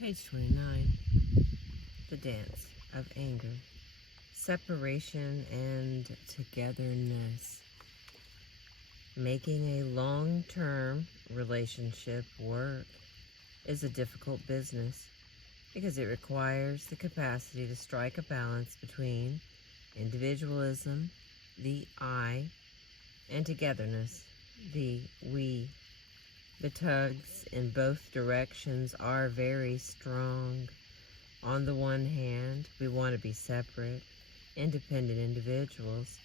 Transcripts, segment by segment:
Page 29. The Dance of Anger. Separation and togetherness. Making a long-term relationship work is a difficult business because it requires the capacity to strike a balance between individualism, the I, and togetherness, the we. The tugs in both directions are very strong. On the one hand, we want to be separate, independent individuals,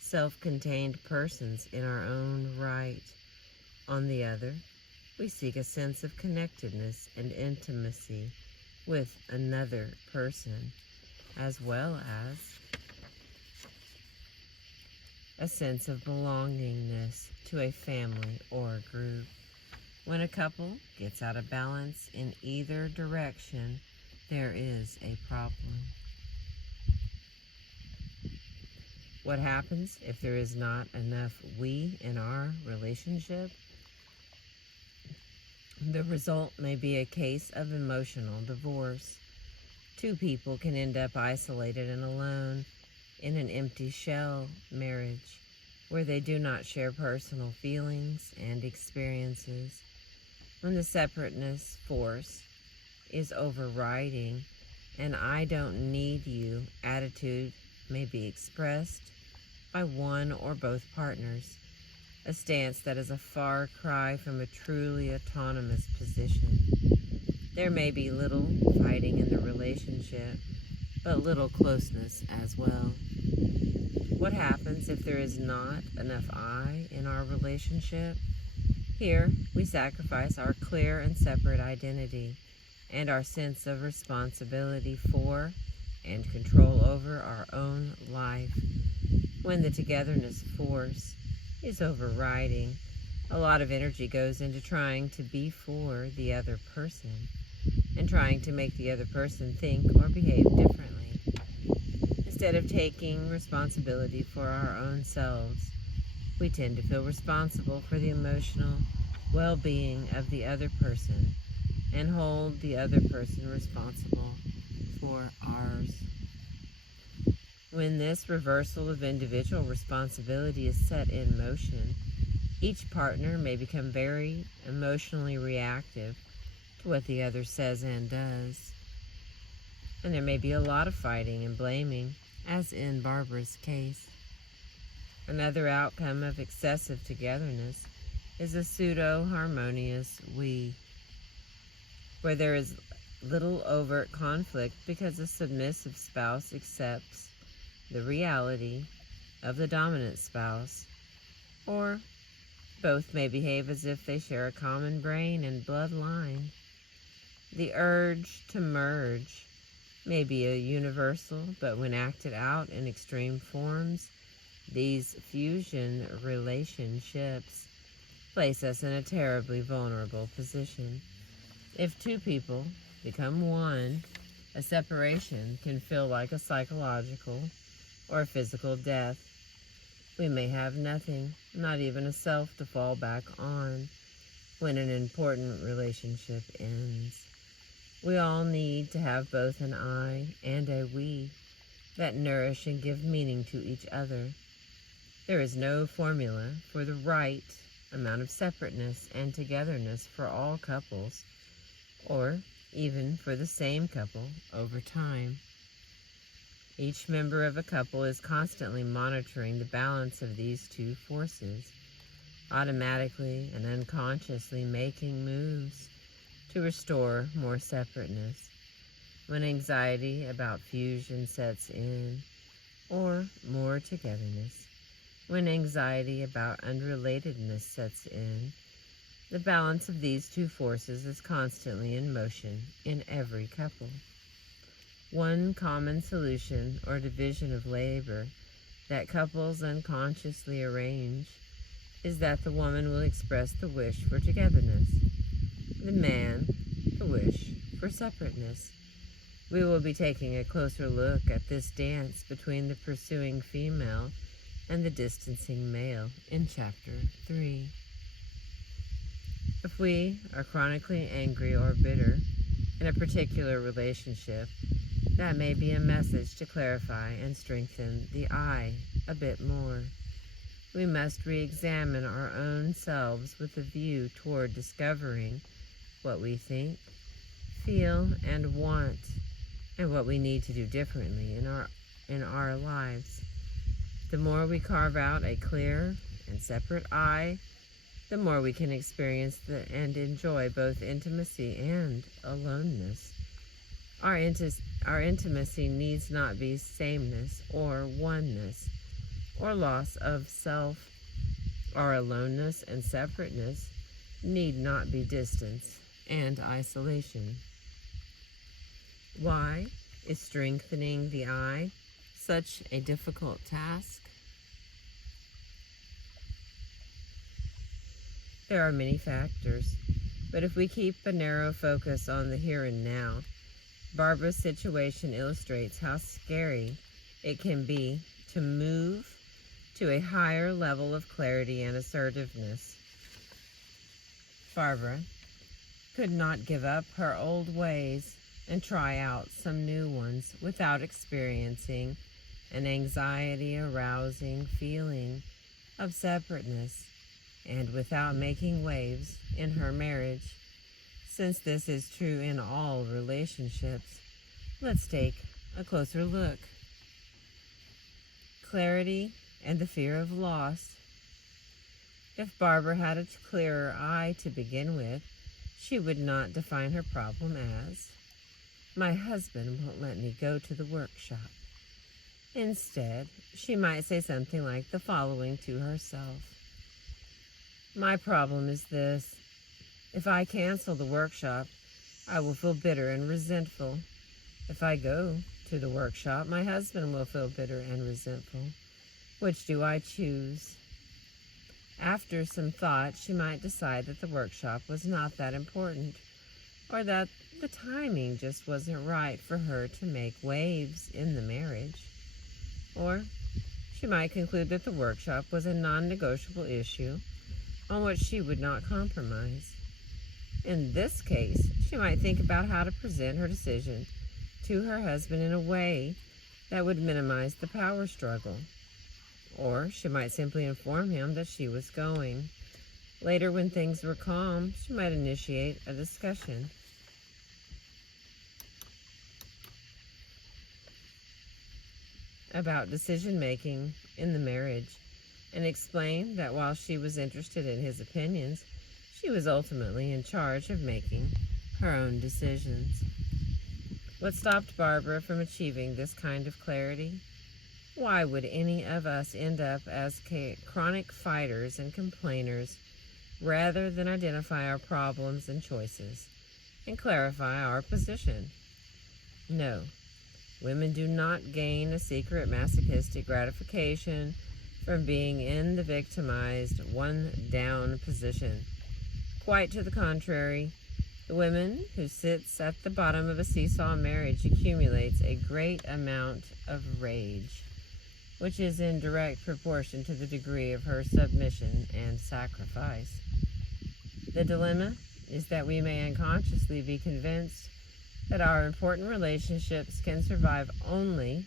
self-contained persons in our own right. On the other, we seek a sense of connectedness and intimacy with another person, as well as a sense of belongingness to a family or group. When a couple gets out of balance in either direction, there is a problem. What happens if there is not enough we in our relationship? The result may be a case of emotional divorce. Two people can end up isolated and alone in an empty shell marriage where they do not share personal feelings and experiences. When the separateness force is overriding, an I don't need you attitude may be expressed by one or both partners, a stance that is a far cry from a truly autonomous position. There may be little fighting in the relationship, but little closeness as well. What happens if there is not enough I in our relationship? Here, we sacrifice our clear and separate identity and our sense of responsibility for and control over our own life. When the togetherness force is overriding, a lot of energy goes into trying to be for the other person and trying to make the other person think or behave differently. Instead of taking responsibility for our own selves, we tend to feel responsible for the emotional well-being of the other person and hold the other person responsible for ours. When this reversal of individual responsibility is set in motion, each partner may become very emotionally reactive to what the other says and does. And there may be a lot of fighting and blaming, as in Barbara's case. Another outcome of excessive togetherness is a pseudo-harmonious we, where there is little overt conflict because a submissive spouse accepts the reality of the dominant spouse, or both may behave as if they share a common brain and bloodline. The urge to merge may be a universal, but when acted out in extreme forms, these fusion relationships place us in a terribly vulnerable position. If two people become one, a separation can feel like a psychological or physical death. We may have nothing, not even a self to fall back on, when an important relationship ends. We all need to have both an I and a we that nourish and give meaning to each other. There is no formula for the right amount of separateness and togetherness for all couples, or even for the same couple over time. Each member of a couple is constantly monitoring the balance of these two forces, automatically and unconsciously making moves to restore more separateness. When anxiety about fusion sets in, or more togetherness, when anxiety about unrelatedness sets in, the balance of these two forces is constantly in motion in every couple. One common solution or division of labor that couples unconsciously arrange is that the woman will express the wish for togetherness, the man the wish for separateness. We will be taking a closer look at this dance between the pursuing female and the distancing male in Chapter 3. If we are chronically angry or bitter, in a particular relationship, that may be a message to clarify and strengthen the I a bit more. We must re-examine our own selves with a view toward discovering what we think, feel, and want, and what we need to do differently in our lives. The more we carve out a clear and separate I, the more we can experience and enjoy both intimacy and aloneness. Our intimacy needs not be sameness or oneness or loss of self. Our aloneness and separateness need not be distance and isolation. Why is strengthening the I such a difficult task? There are many factors, but if we keep a narrow focus on the here and now, Barbara's situation illustrates how scary it can be to move to a higher level of clarity and assertiveness. Barbara could not give up her old ways and try out some new ones without experiencing an anxiety-arousing feeling of separateness and without making waves in her marriage. Since this is true in all relationships, let's take a closer look. Clarity and the fear of loss. If Barbara had a clearer I to begin with, she would not define her problem as, "My husband won't let me go to the workshop." Instead, she might say something like the following to herself. "My problem is this. If I cancel the workshop, I will feel bitter and resentful. If I go to the workshop, my husband will feel bitter and resentful. Which do I choose?" After some thought, she might decide that the workshop was not that important, or that the timing just wasn't right for her to make waves in the marriage. Or she might conclude that the workshop was a non-negotiable issue on which she would not compromise. In this case, she might think about how to present her decision to her husband in a way that would minimize the power struggle. Or she might simply inform him that she was going. Later, when things were calm, she might initiate a discussion. About decision-making in the marriage and explain that while she was interested in his opinions, she was ultimately in charge of making her own decisions. What stopped Barbara from achieving this kind of clarity? Why would any of us end up as chronic fighters and complainers rather than identify our problems and choices and clarify our position? No, women do not gain a secret masochistic gratification from being in the victimized, one-down position. Quite to the contrary, the woman who sits at the bottom of a seesaw marriage accumulates a great amount of rage, which is in direct proportion to the degree of her submission and sacrifice. The dilemma is that we may unconsciously be convinced that our important relationships can survive only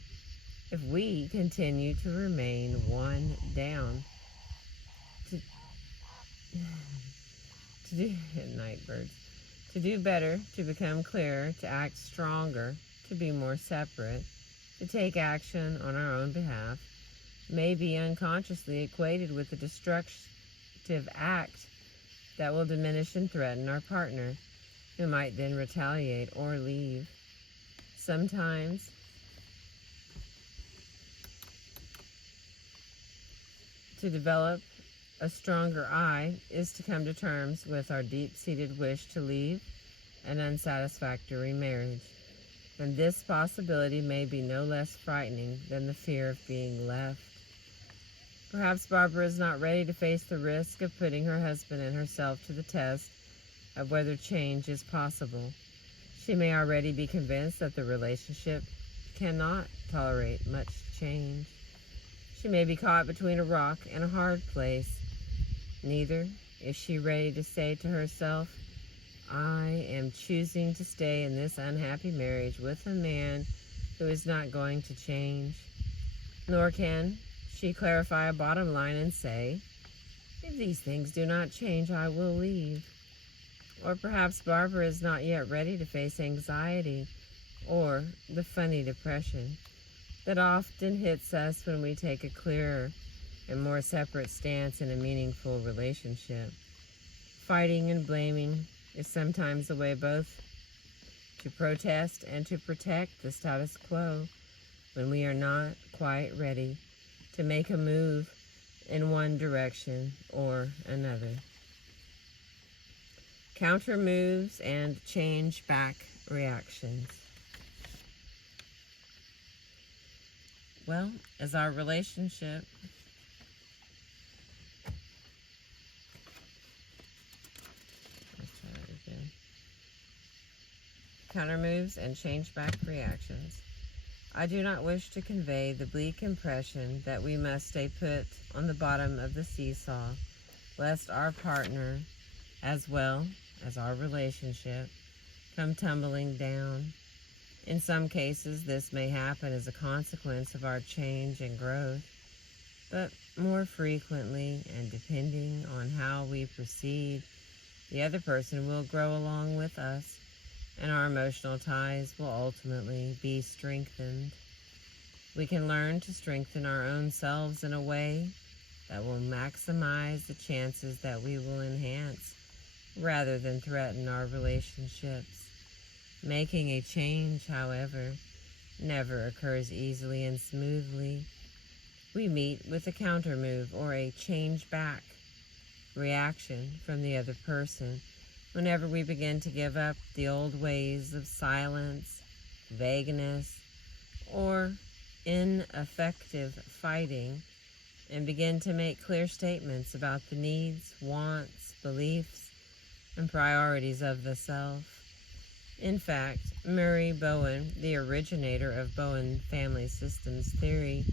if we continue to remain one down. To do better, to become clearer, to act stronger, to be more separate, to take action on our own behalf, may be unconsciously equated with a destructive act that will diminish and threaten our partner, who might then retaliate or leave. Sometimes to develop a stronger I is to come to terms with our deep-seated wish to leave an unsatisfactory marriage. And this possibility may be no less frightening than the fear of being left. Perhaps Barbara is not ready to face the risk of putting her husband and herself to the test of whether change is possible. She may already be convinced that the relationship cannot tolerate much change. She may be caught between a rock and a hard place. Neither is she ready to say to herself, "I am am choosing to stay in this unhappy marriage with a man who is not going to change. Nor can she clarify a bottom line and say, if these things do not change, I will leave. Or perhaps Barbara is not yet ready to face anxiety or the funny depression that often hits us when we take a clearer and more separate stance in a meaningful relationship. Fighting and blaming is sometimes a way both to protest and to protect the status quo when we are not quite ready to make a move in one direction or another. Counter moves and change back reactions. Well, as our relationship counter moves and change back reactions. I do not wish to convey the bleak impression that we must stay put on the bottom of the seesaw, lest our partner, as well as our relationship, come tumbling down. In some cases, this may happen as a consequence of our change and growth, but more frequently, and depending on how we proceed, the other person will grow along with us, and our emotional ties will ultimately be strengthened. We can learn to strengthen our own selves in a way that will maximize the chances that we will enhance rather than threaten our relationships. Making a change, however, never occurs easily and smoothly. We meet with a counter move or a change back reaction from the other person whenever we begin to give up the old ways of silence, vagueness, or ineffective fighting and begin to make clear statements about the needs, wants, beliefs, and priorities of the self. In fact, Murray Bowen, the originator of Bowen family systems theory,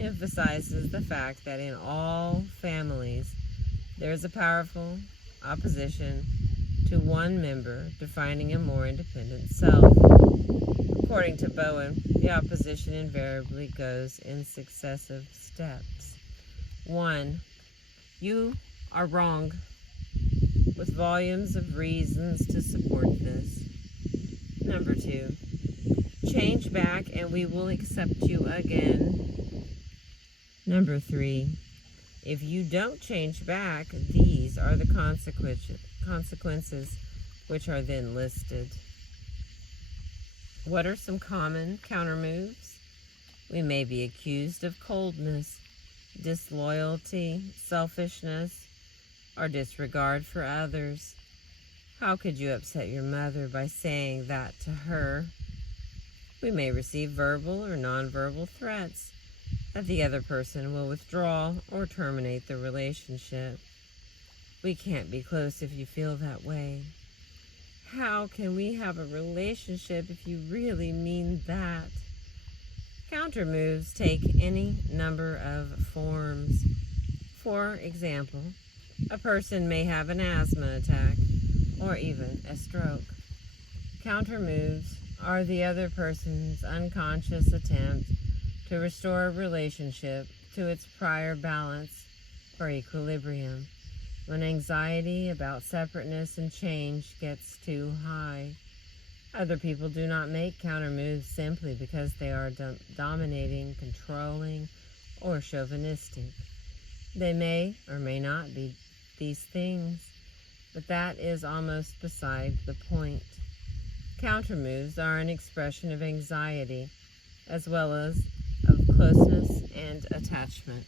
emphasizes the fact that in all families there is a powerful opposition to one member defining a more independent self. According to Bowen, the opposition invariably goes in successive steps. 1. You are wrong, with volumes of reasons to support this. Number 2, change back and we will accept you again. Number 3, if you don't change back, these are the consequences which are then listed. What are some common counter moves? We may be accused of coldness, disloyalty, selfishness, or disregard for others. How could you upset your mother by saying that to her? We may receive verbal or nonverbal threats that the other person will withdraw or terminate the relationship. We can't be close if you feel that way. How can we have a relationship if you really mean that? Counter moves take any number of forms. For example, a person may have an asthma attack or even a stroke. Counter moves are the other person's unconscious attempt to restore a relationship to its prior balance or equilibrium when anxiety about separateness and change gets too high. Other people do not make counter moves simply because they are dominating, controlling, or chauvinistic. They may or may not be these things, but that is almost beside the point. Counter moves are an expression of anxiety as well as of closeness and attachment.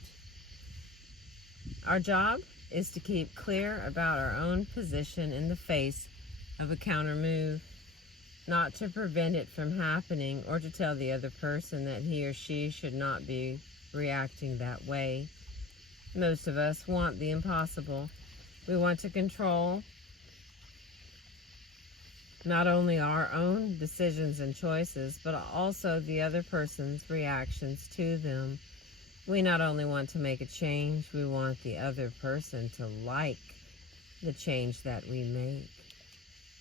Our job is to keep clear about our own position in the face of a counter move, not to prevent it from happening or to tell the other person that he or she should not be reacting that way. Most of us want the impossible. We want to control not only our own decisions and choices, but also the other person's reactions to them. We not only want to make a change, we want the other person to like the change that we make.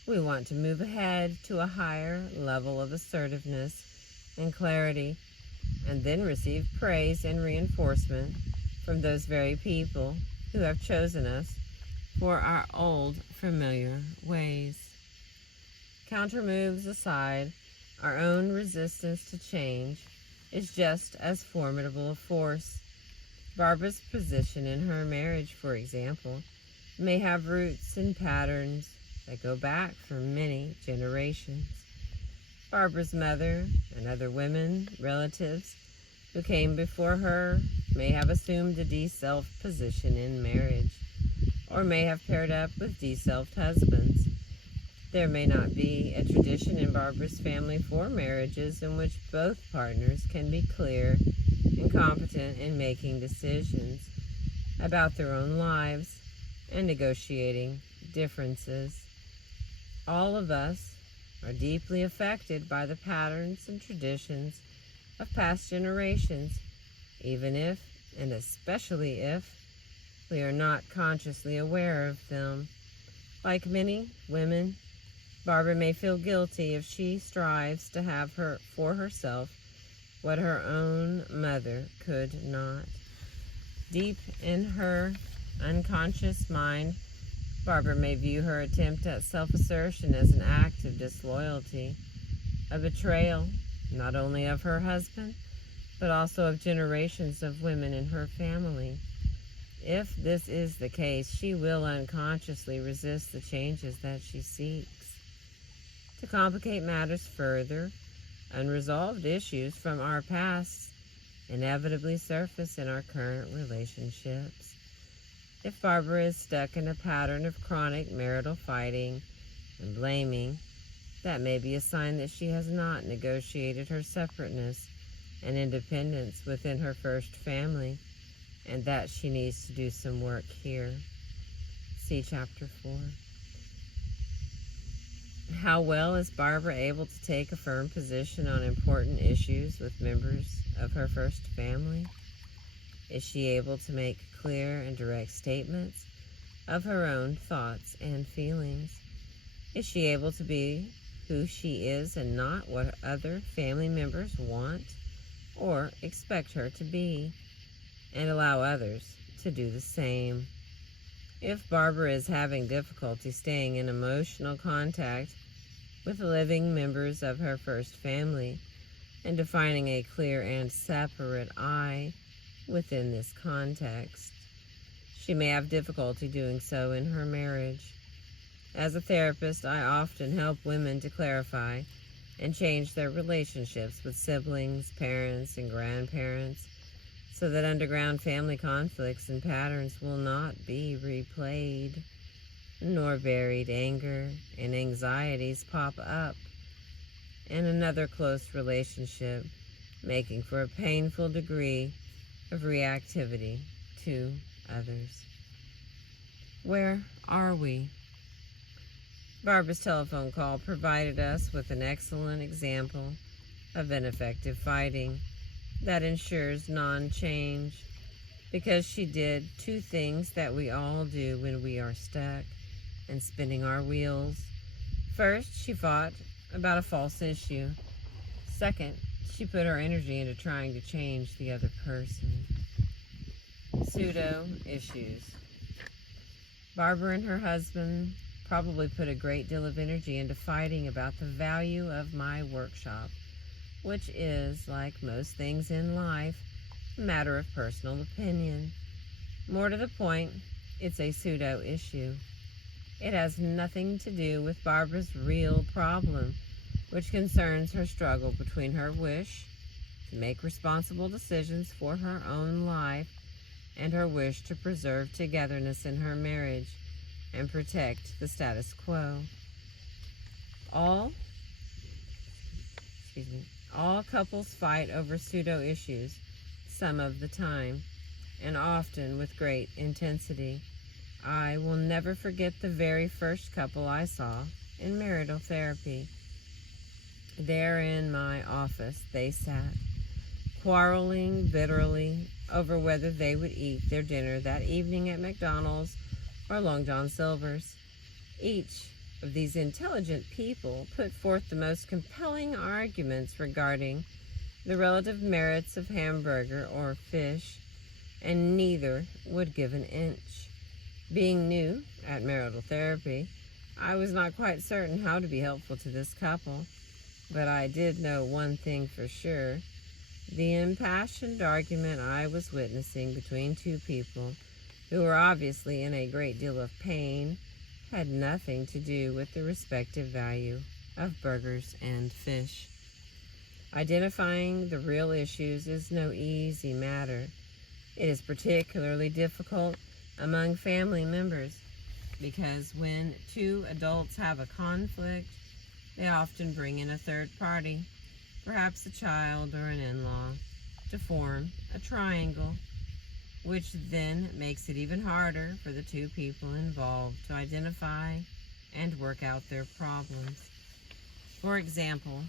We want to move ahead to a higher level of assertiveness and clarity, and then receive praise and reinforcement from those very people who have chosen us for our old familiar ways. Counter moves aside, our own resistance to change is just as formidable a force. Barbara's position in her marriage, for example, may have roots in patterns that go back for many generations. Barbara's mother and other women, relatives who came before her, may have assumed a de-self position in marriage, or may have paired up with de-selfed husbands. There may not be a tradition in Barbara's family for marriages in which both partners can be clear and competent in making decisions about their own lives and negotiating differences. All of us are deeply affected by the patterns and traditions of past generations, even if, and especially if, we are not consciously aware of them. Like many women, Barbara may feel guilty if she strives to have for herself what her own mother could not. Deep in her unconscious mind, Barbara may view her attempt at self-assertion as an act of disloyalty, a betrayal not only of her husband, but also of generations of women in her family. If this is the case, she will unconsciously resist the changes that she seeks. To complicate matters further, unresolved issues from our past inevitably surface in our current relationships. If Barbara is stuck in a pattern of chronic marital fighting and blaming, that may be a sign that she has not negotiated her separateness and independence within her first family, and that she needs to do some work here. See Chapter 4. How well is Barbara able to take a firm position on important issues with members of her first family? Is she able to make clear and direct statements of her own thoughts and feelings? Is she able to be who she is and not what other family members want or expect her to be, and allow others to do the same? If Barbara is having difficulty staying in emotional contact with the living members of her first family and defining a clear and separate I within this context, she may have difficulty doing so in her marriage. As a therapist, I often help women to clarify and change their relationships with siblings, parents, and grandparents so that underground family conflicts and patterns will not be replayed, nor buried anger and anxieties pop up in another close relationship, making for a painful degree of reactivity to others. Where are we? Barbara's telephone call provided us with an excellent example of ineffective fighting that ensures non-change, because she did two things that we all do when we are stuck and spinning our wheels. First, she fought about a false issue. Second, she put her energy into trying to change the other person. Pseudo issues. Barbara and her husband probably put a great deal of energy into fighting about the value of my workshop, which is, like most things in life, a matter of personal opinion. More to the point, it's a pseudo issue. It has nothing to do with Barbara's real problem, which concerns her struggle between her wish to make responsible decisions for her own life and her wish to preserve togetherness in her marriage and protect the status quo. All couples fight over pseudo issues some of the time, and often with great intensity. I will never forget the very first couple I saw in marital therapy. There in my office they sat, quarreling bitterly over whether they would eat their dinner that evening at McDonald's or Long John Silver's. Each of these intelligent people put forth the most compelling arguments regarding the relative merits of hamburger or fish, and neither would give an inch. Being new at marital therapy, I was not quite certain how to be helpful to this couple, but I did know one thing for sure. The impassioned argument I was witnessing between two people who were obviously in a great deal of pain had nothing to do with the respective value of burgers and fish. Identifying the real issues is no easy matter. It is particularly difficult among family members because when two adults have a conflict, they often bring in a third party, perhaps a child or an in-law, to form a triangle, which then makes it even harder for the two people involved to identify and work out their problems. For example,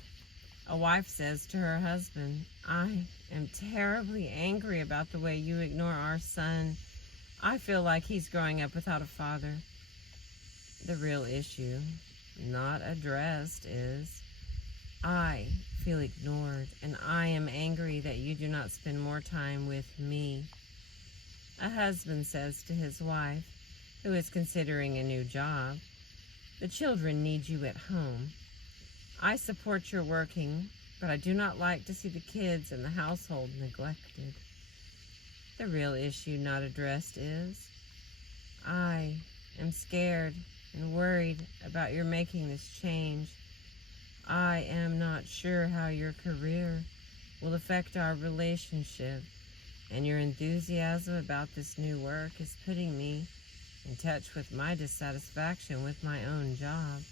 a wife says to her husband, "I am terribly angry about the way you ignore our son. I feel like he's growing up without a father." The real issue, not addressed, is, "I feel ignored, and I am angry that you do not spend more time with me." A husband says to his wife, who is considering a new job, "The children need you at home. I support your working, but I do not like to see the kids and the household neglected." The real issue not addressed is, "I am scared and worried about your making this change. I am not sure how your career will affect our relationship, and your enthusiasm about this new work is putting me in touch with my dissatisfaction with my own job."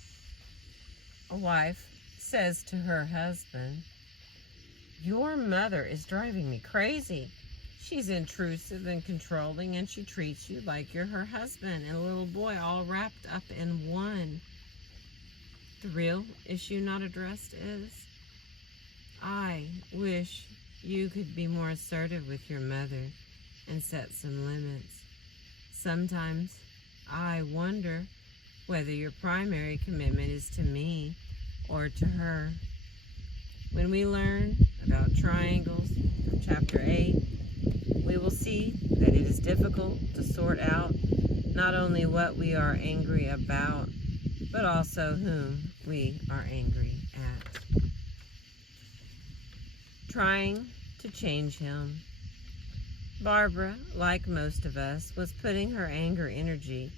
A wife says to her husband, "Your mother is driving me crazy. She's intrusive and controlling, and she treats you like you're her husband and a little boy all wrapped up in one." The real issue not addressed is, "I wish you could be more assertive with your mother and set some limits. Sometimes I wonder whether your primary commitment is to me or to her." When we learn about triangles from Chapter 8, we will see that it is difficult to sort out not only what we are angry about, but also whom we are angry at. Trying to change him. Barbara, like most of us, was putting her anger energy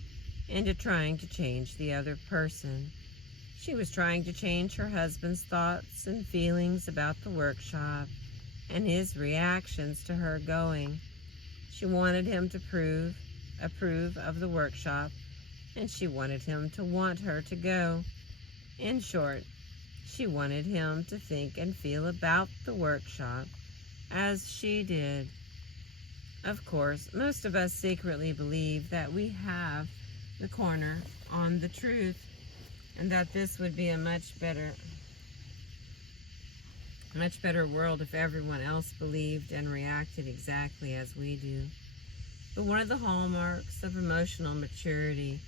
into trying to change the other person. She was trying to change her husband's thoughts and feelings about the workshop and his reactions to her going. She wanted him to approve of the workshop, and she wanted him to want her to go. In short, she wanted him to think and feel about the workshop as she did. Of course, most of us secretly believe that we have the corner on the truth, and that this would be a much better world if everyone else believed and reacted exactly as we do. But one of the hallmarks of emotional maturity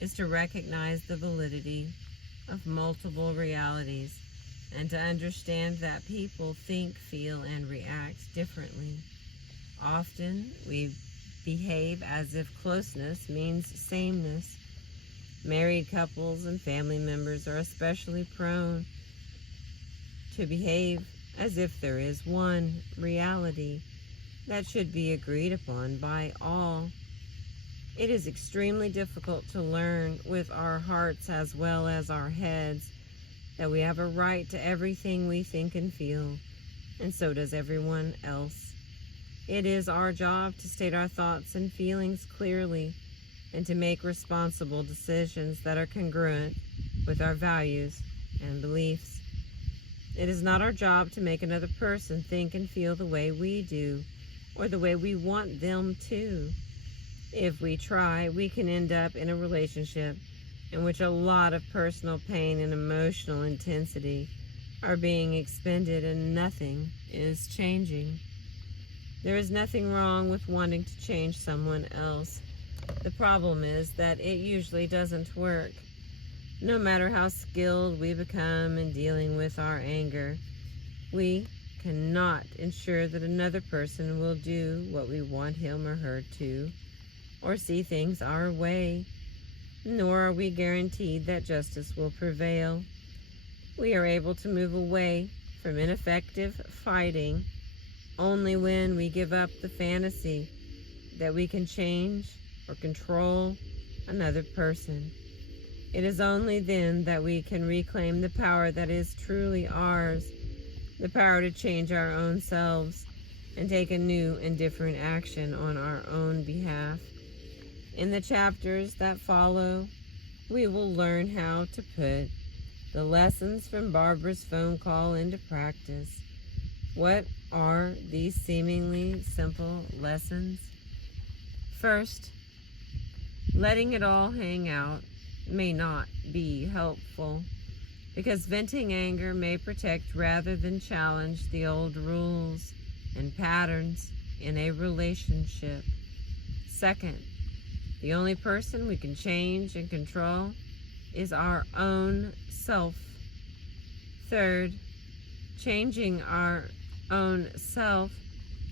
is to recognize the validity of multiple realities and to understand that people think, feel, and react differently. Often we behave as if closeness means sameness. Married couples and family members are especially prone to behave as if there is one reality that should be agreed upon by all. It is extremely difficult to learn with our hearts as well as our heads that we have a right to everything we think and feel, and so does everyone else. It is our job to state our thoughts and feelings clearly and to make responsible decisions that are congruent with our values and beliefs. It is not our job to make another person think and feel the way we do or the way we want them to. If we try, we can end up in a relationship in which a lot of personal pain and emotional intensity are being expended and nothing is changing. There is nothing wrong with wanting to change someone else. The problem is that it usually doesn't work. No matter how skilled we become in dealing with our anger, we cannot ensure that another person will do what we want him or her to, or see things our way, nor are we guaranteed that justice will prevail. We are able to move away from ineffective fighting only when we give up the fantasy that we can change or control another person. It is only then that we can reclaim the power that is truly ours, the power to change our own selves and take a new and different action on our own behalf. In the chapters that follow, we will learn how to put the lessons from Barbara's phone call into practice. What are these seemingly simple lessons? First, letting it all hang out may not be helpful, because venting anger may protect rather than challenge the old rules and patterns in a relationship. Second, the only person we can change and control is our own self. Third, changing our own self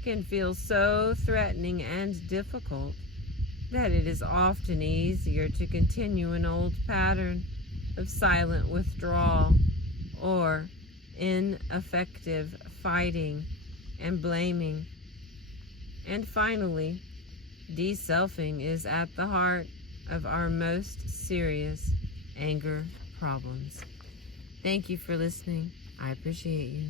can feel so threatening and difficult that it is often easier to continue an old pattern of silent withdrawal or ineffective fighting and blaming. And finally, de-selfing is at the heart of our most serious anger problems. Thank you for listening. I appreciate you.